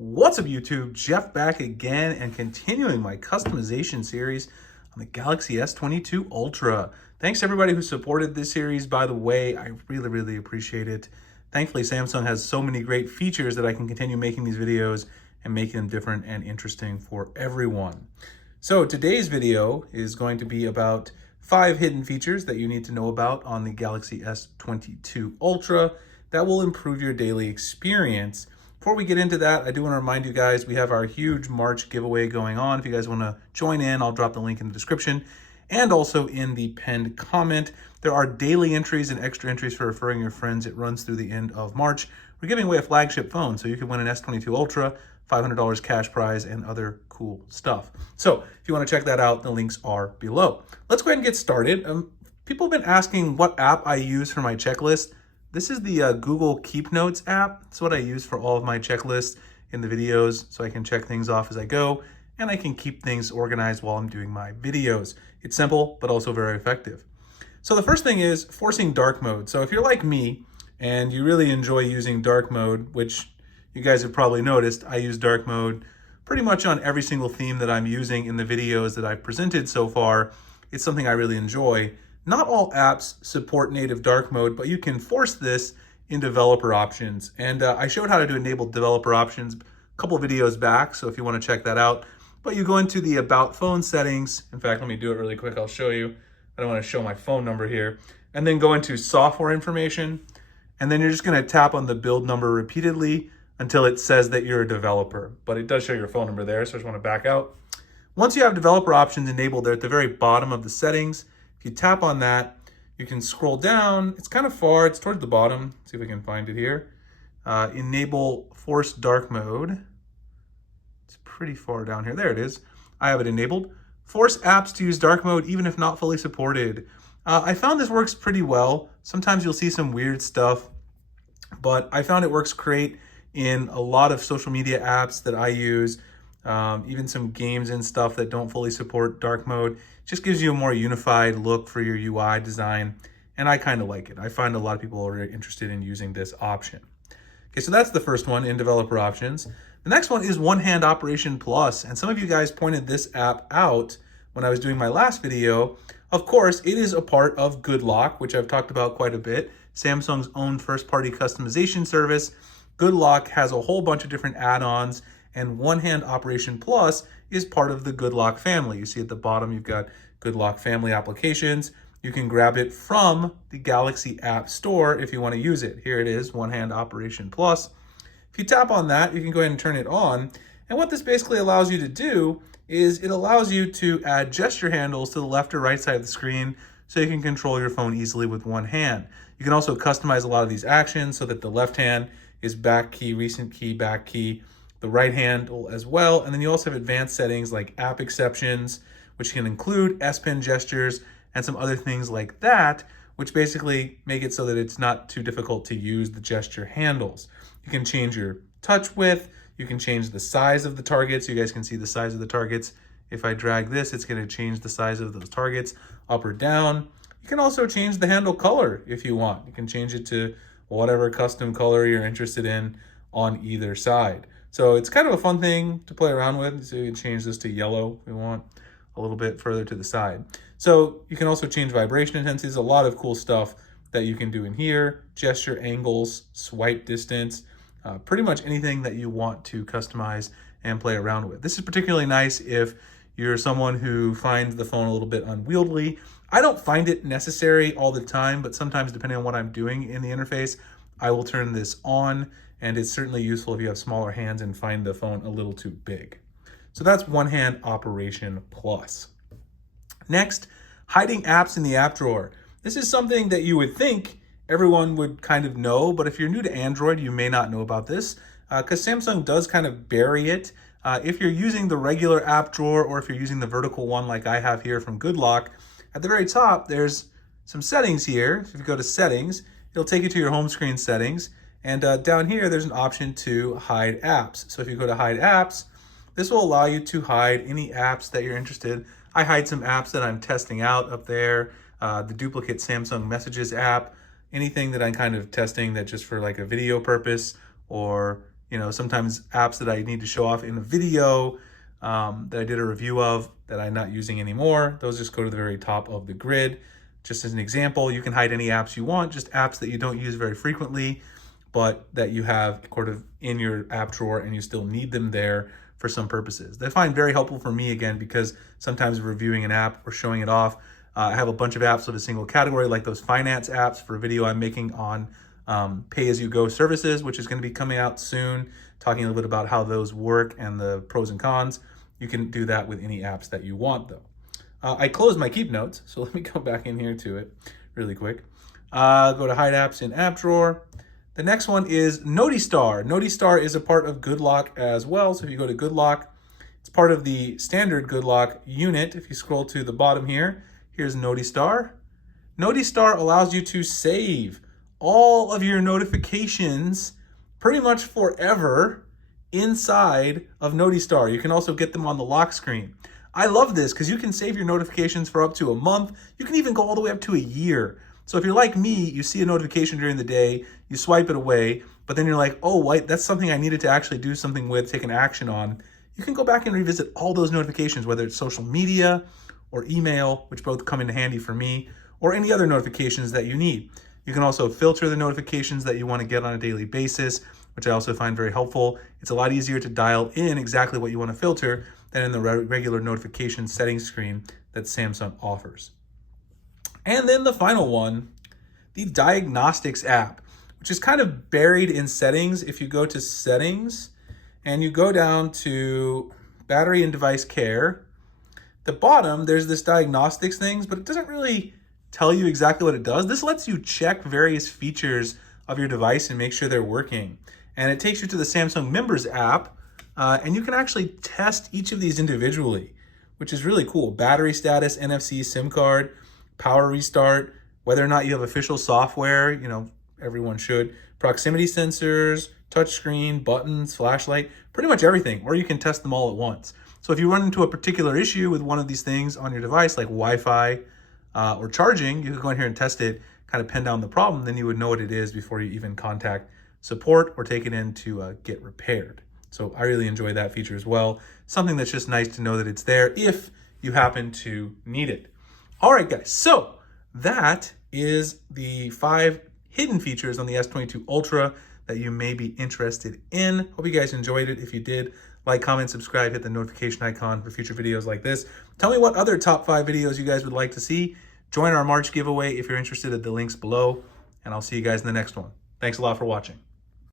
What's up YouTube? Jeff back again and continuing my customization series on the Galaxy S22 Ultra. Thanks to everybody who supported this series, by the way. I really appreciate it. Thankfully, Samsung has so many great features that I can continue making these videos and making them different and interesting for everyone. So today's video is going to be about 5 hidden features that you need to know about on the Galaxy S22 Ultra that will improve your daily experience. Before we get into that, I do want to remind you guys, we have our huge March giveaway going on. If you guys want to join in, I'll drop the link in the description and also in the pinned comment. There are daily entries and extra entries for referring your friends. It runs through the end of March. We're giving away a flagship phone, so you can win an S22 Ultra, $500 cash prize, and other cool stuff. So if you want to check that out, the links are below. Let's go ahead and get started. People have been asking what app I use for my checklist. This is the Google Keep Notes app. It's what I use for all of my checklists in the videos, so I can check things off as I go, and I can keep things organized while I'm doing my videos. It's simple, but also very effective. So the first thing is forcing dark mode. So if you're like me, and you really enjoy using dark mode, which you guys have probably noticed, I use dark mode pretty much on every single theme that I'm using in the videos that I've presented so far. It's something I really enjoy. Not all apps support native dark mode, but you can force this in developer options. And I showed how to enable developer options a couple of videos back, so if you want to check that out. But you go into the About Phone settings. In fact, let me do it really quick. I'll show you. I don't want to show my phone number here. And then go into software information. And then you're just going to tap on the build number repeatedly until it says that you're a developer. But it does show your phone number there, so I just want to back out. Once you have developer options enabled, they're at the very bottom of the settings. If you tap on that, you can scroll down. It's kind of far. It's towards the bottom. Let's see if we can find it here. Enable Force Dark Mode. It's pretty far down here. There it is. I have it enabled. Force apps to use dark mode even if not fully supported. I found this works pretty well. Sometimes you'll see some weird stuff, but I found it works great in a lot of social media apps that I use. Even some games and stuff that don't fully support dark mode. Just gives you a more unified look for your UI design, and I kind of like it. I find a lot of people are very interested in using this option. Okay, so that's the first one in developer options. The next one is One Hand Operation Plus, and some of you guys pointed this app out when I was doing my last video. Of course, it is a part of Good Lock, which I've talked about quite a bit, Samsung's own first-party customization service. Good Lock has a whole bunch of different add-ons, and One Hand Operation Plus is part of the Good Lock family. You see at the bottom, you've got Good Lock family applications. You can grab it from the Galaxy App Store if you want to use it. Here it is, One Hand Operation Plus. If you tap on that, you can go ahead and turn it on. And what this basically allows you to do is it allows you to add gesture handles to the left or right side of the screen so you can control your phone easily with one hand. You can also customize a lot of these actions so that the left hand is back key, recent key, back key, the right handle as well. And then you also have advanced settings like app exceptions, which can include S Pen gestures and some other things like that, which basically make it so that it's not too difficult to use the gesture handles. You can change your touch width. You can change the size of the targets. You guys can see the size of the targets. If I drag this, it's going to change the size of those targets up or down. You can also change the handle color if you want. You can change it to whatever custom color you're interested in on either side. So it's kind of a fun thing to play around with. So you can change this to yellow if we want, a little bit further to the side. So you can also change vibration intensities, a lot of cool stuff that you can do in here. Gesture angles, swipe distance, pretty much anything that you want to customize and play around with. This is particularly nice if you're someone who finds the phone a little bit unwieldy. I don't find it necessary all the time, but sometimes depending on what I'm doing in the interface, I will turn this on, and it's certainly useful if you have smaller hands and find the phone a little too big. So that's One Hand Operation Plus. Next, hiding apps in the app drawer. This is something that you would think everyone would kind of know, but if you're new to Android, you may not know about this because Samsung does kind of bury it. If you're using the regular app drawer or if you're using the vertical one like I have here from Good Lock, at the very top, there's some settings here. If you go to settings, it'll take you to your home screen settings. And down here, there's an option to hide apps. So if you go to hide apps, this will allow you to hide any apps that you're interested. I hide some apps that I'm testing out up there, the duplicate Samsung Messages app, anything that I'm kind of testing that just for like a video purpose or You know, sometimes apps that I need to show off in a video that I did a review of that I'm not using anymore, those just go to the very top of the grid. Just as an example, you can hide any apps you want, just apps that you don't use very frequently, but that you have sort of in your app drawer and you still need them there for some purposes. They find very helpful for me, again, because sometimes reviewing an app or showing it off, I have a bunch of apps with a single category, like those finance apps for a video I'm making on pay-as-you-go services, which is going to be coming out soon, talking a little bit about how those work and the pros and cons. You can do that with any apps that you want, though. I closed my keep notes, so let me go back in here to it really quick. Go to hide apps in app drawer. The next one is NodeStar. NodeStar is a part of GoodLock as well. So if you go to GoodLock, it's part of the standard GoodLock unit. If you scroll to the bottom here, here's NodeStar. NodeStar allows you to save all of your notifications pretty much forever inside of NodeStar. You can also get them on the lock screen. I love this because you can save your notifications for up to a month. You can even go all the way up to a year. So if you're like me, you see a notification during the day, you swipe it away, but then you're like, oh, wait, that's something I needed to actually do something with, take an action on. You can go back and revisit all those notifications, whether it's social media or email, which both come in handy for me, or any other notifications that you need. You can also filter the notifications that you want to get on a daily basis, which I also find very helpful. It's a lot easier to dial in exactly what you want to filter than in the regular notification settings screen that Samsung offers. And then the final one, the Diagnostics app, which is kind of buried in settings. If you go to settings and you go down to battery and device care, the bottom, there's this Diagnostics things, but it doesn't really tell you exactly what it does. This lets you check various features of your device and make sure they're working. And it takes you to the Samsung Members app, and you can actually test each of these individually, which is really cool. Battery status, NFC, SIM card, power restart, whether or not you have official software, you know, everyone should, proximity sensors, touchscreen, buttons, flashlight, pretty much everything, or you can test them all at once. So if you run into a particular issue with one of these things on your device, like Wi-Fi or charging, you can go in here and test it, kind of pin down the problem, then you would know what it is before you even contact support or take it in to get repaired. So I really enjoy that feature as well. Something that's just nice to know that it's there if you happen to need it. All right, guys, so that is the 5 hidden features on the S22 Ultra that you may be interested in. Hope you guys enjoyed it. If you did, like, comment, subscribe, hit the notification icon for future videos like this. Tell me what other top 5 videos you guys would like to see. Join our March giveaway if you're interested at the links below, and I'll see you guys in the next one. Thanks a lot for watching.